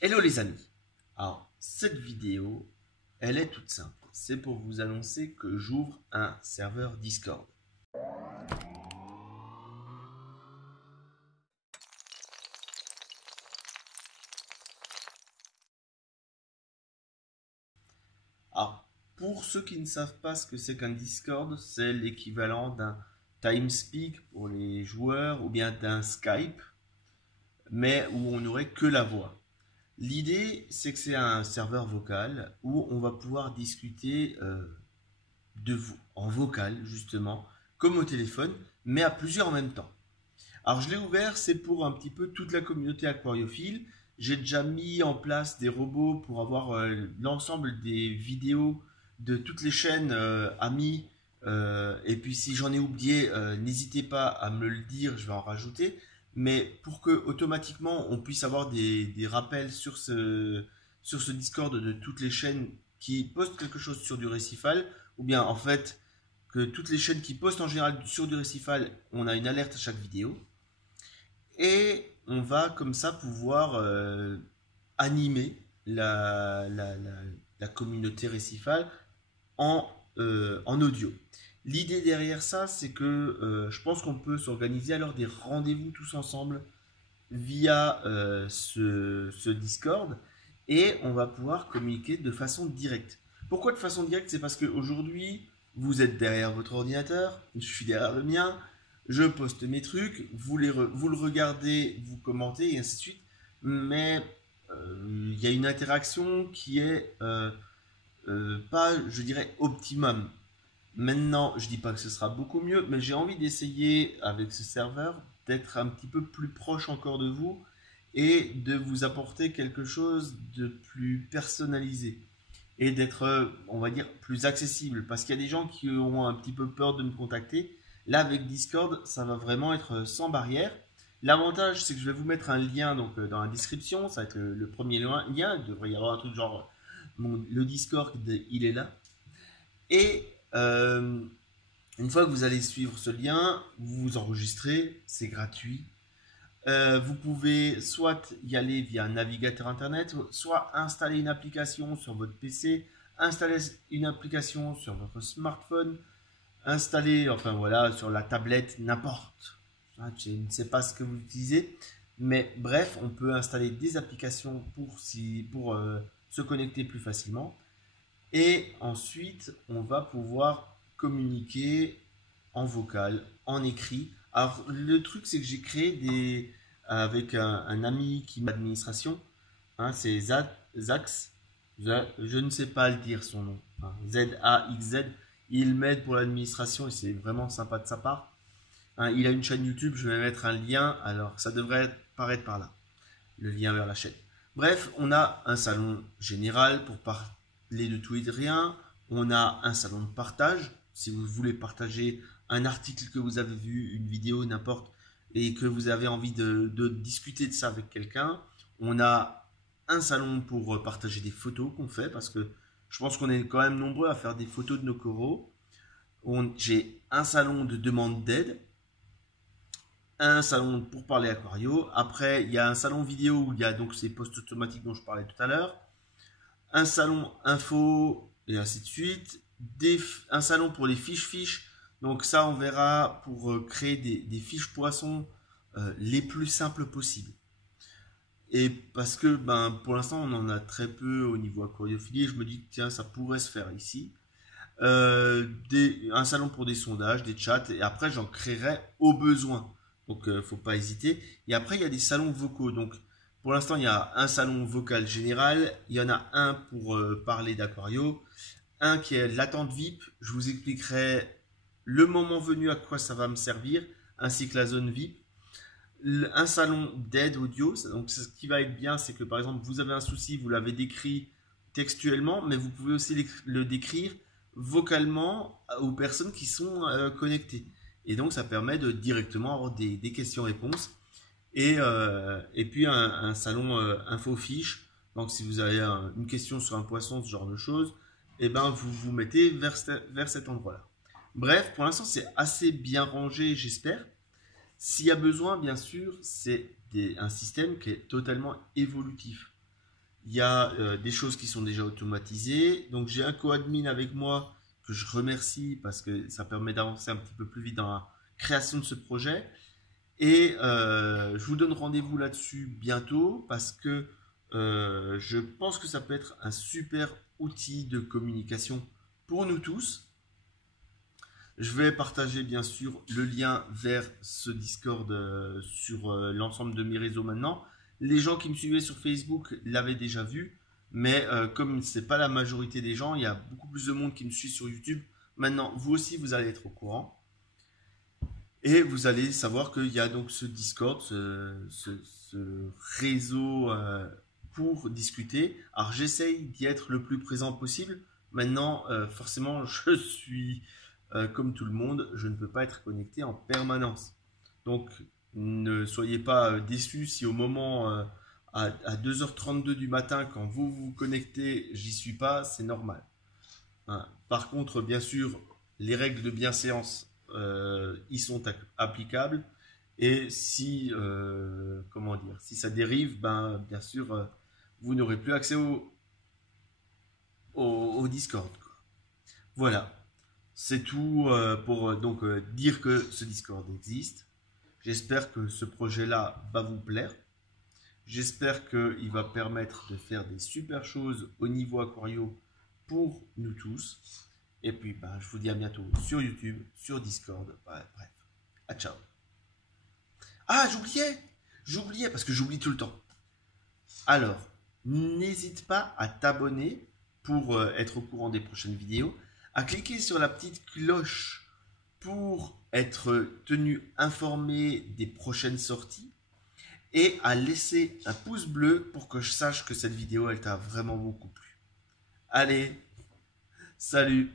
Hello les amis. Alors, cette vidéo, elle est toute simple. C'est pour vous annoncer que j'ouvre un serveur Discord. Alors, pour ceux qui ne savent pas ce que c'est qu'un Discord, c'est l'équivalent d'un TeamSpeak pour les joueurs ou bien d'un Skype, mais où on n'aurait que la voix. L'idée, c'est que c'est un serveur vocal où on va pouvoir discuter en vocal, justement, comme au téléphone, mais à plusieurs en même temps. Alors je l'ai ouvert, c'est pour un petit peu toute la communauté aquariophile. J'ai déjà mis en place des robots pour avoir l'ensemble des vidéos de toutes les chaînes amis. Et puis si j'en ai oublié, n'hésitez pas à me le dire, je vais en rajouter. Mais pour que automatiquement on puisse avoir des rappels sur ce Discord de toutes les chaînes qui postent quelque chose sur du récifal, ou bien en fait que toutes les chaînes qui postent en général sur du récifal, on a une alerte à chaque vidéo. Et on va comme ça pouvoir animer la communauté récifale en audio. L'idée derrière ça, c'est que je pense qu'on peut s'organiser alors des rendez-vous tous ensemble via ce Discord et on va pouvoir communiquer de façon directe. Pourquoi de façon directe? C'est parce qu'aujourd'hui, vous êtes derrière votre ordinateur, je suis derrière le mien, je poste mes trucs, vous le regardez, vous commentez et ainsi de suite. Mais il y a une interaction qui est pas, je dirais, optimum. Maintenant, je dis pas que ce sera beaucoup mieux, mais j'ai envie d'essayer avec ce serveur d'être un petit peu plus proche encore de vous et de vous apporter quelque chose de plus personnalisé et d'être, on va dire, plus accessible. Parce qu'il y a des gens qui ont un petit peu peur de me contacter. Là, avec Discord, ça va vraiment être sans barrière. L'avantage, c'est que je vais vous mettre un lien donc, dans la description. Ça va être le premier lien. Il devrait y avoir un truc genre le Discord, il est là. Et une fois que vous allez suivre ce lien, vous vous enregistrez, c'est gratuit. Vous pouvez soit y aller via un navigateur internet, soit installer une application sur votre PC, installer une application sur votre smartphone, installer, enfin voilà, sur la tablette, n'importe. Je ne sais pas ce que vous utilisez, mais bref, on peut installer des applications pour se connecter plus facilement. Et ensuite, on va pouvoir communiquer en vocal, en écrit. Alors, le truc, c'est que j'ai créé avec un ami qui m'administration, hein, c'est Zax, je ne sais pas le dire son nom, hein, Z-A-X-Z, il m'aide pour l'administration et c'est vraiment sympa de sa part. Hein, il a une chaîne YouTube, je vais mettre un lien, alors ça devrait paraître par là, le lien vers la chaîne. Bref, on a un salon général pour parler de tout et de rien. On a un salon de partage. Si vous voulez partager un article que vous avez vu, une vidéo, n'importe, et que vous avez envie de discuter de ça avec quelqu'un, on a un salon pour partager des photos qu'on fait, parce que je pense qu'on est quand même nombreux à faire des photos de nos coraux. J'ai un salon de demande d'aide, un salon pour parler aquario. Après, il y a un salon vidéo où il y a donc ces posts automatiques dont je parlais tout à l'heure. Un salon info et ainsi de suite. Un salon pour les fiches. Donc ça, on verra pour créer des fiches poissons les plus simples possibles. Et parce que pour l'instant, on en a très peu au niveau aquariophilie. Je me dis que tiens, ça pourrait se faire ici. Un salon pour des sondages, des chats. Et après, j'en créerai au besoin. Donc, faut pas hésiter. Et après, il y a des salons vocaux. Donc, pour l'instant, il y a un salon vocal général. Il y en a un pour parler d'aquario. Un qui est l'attente VIP. Je vous expliquerai le moment venu à quoi ça va me servir, ainsi que la zone VIP. Un salon d'aide audio. Donc, ce qui va être bien, c'est que par exemple, vous avez un souci, vous l'avez décrit textuellement, mais vous pouvez aussi le décrire vocalement aux personnes qui sont connectées. Et donc, ça permet de directement avoir des questions-réponses. Et puis, un salon info-fiche. Donc, si vous avez une question sur un poisson, ce genre de choses, et ben, vous vous mettez vers cet endroit-là. Bref, pour l'instant, c'est assez bien rangé, j'espère. S'il y a besoin, bien sûr, c'est un système qui est totalement évolutif. Il y a des choses qui sont déjà automatisées. Donc j'ai un co-admin avec moi que je remercie parce que ça permet d'avancer un petit peu plus vite dans la création de ce projet. Et je vous donne rendez-vous là-dessus bientôt parce que je pense que ça peut être un super outil de communication pour nous tous. Je vais partager bien sûr le lien vers ce Discord sur l'ensemble de mes réseaux maintenant. Les gens qui me suivaient sur Facebook l'avaient déjà vu, mais comme ce n'est pas la majorité des gens, il y a beaucoup plus de monde qui me suit sur YouTube. Maintenant, vous aussi, vous allez être au courant. Et vous allez savoir qu'il y a donc ce Discord, ce réseau pour discuter. Alors j'essaye d'y être le plus présent possible. Maintenant, forcément, je suis comme tout le monde, je ne peux pas être connecté en permanence. Donc ne soyez pas déçus si au moment à 2h32 du matin, quand vous vous connectez, j'y suis pas, c'est normal. Hein. Par contre, bien sûr, les règles de bienséance y sont applicables. Et si, comment dire, si ça dérive, ben, bien sûr, vous n'aurez plus accès au Discord, quoi. Voilà, c'est tout pour donc dire que ce Discord existe. J'espère que ce projet-là va vous plaire. J'espère qu'il va permettre de faire des super choses au niveau Aquario pour nous tous. Et puis, bah, je vous dis à bientôt sur YouTube, sur Discord. Bref, à ciao. Ah, j'oubliais parce que j'oublie tout le temps. Alors, n'hésite pas à t'abonner pour être au courant des prochaines vidéos, à cliquer sur la petite cloche pour être tenu informé des prochaines sorties et à laisser un pouce bleu pour que je sache que cette vidéo elle t'a vraiment beaucoup plu. Allez, salut!